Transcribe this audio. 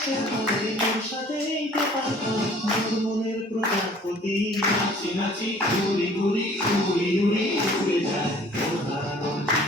সে বলে তোর সাথেই তো পারতাম মোর মনের প্রজাপতি নাচি নাচি ঘুরি ঘুরি উড়ি উড়ি উড়ে যায় তোর হারানোর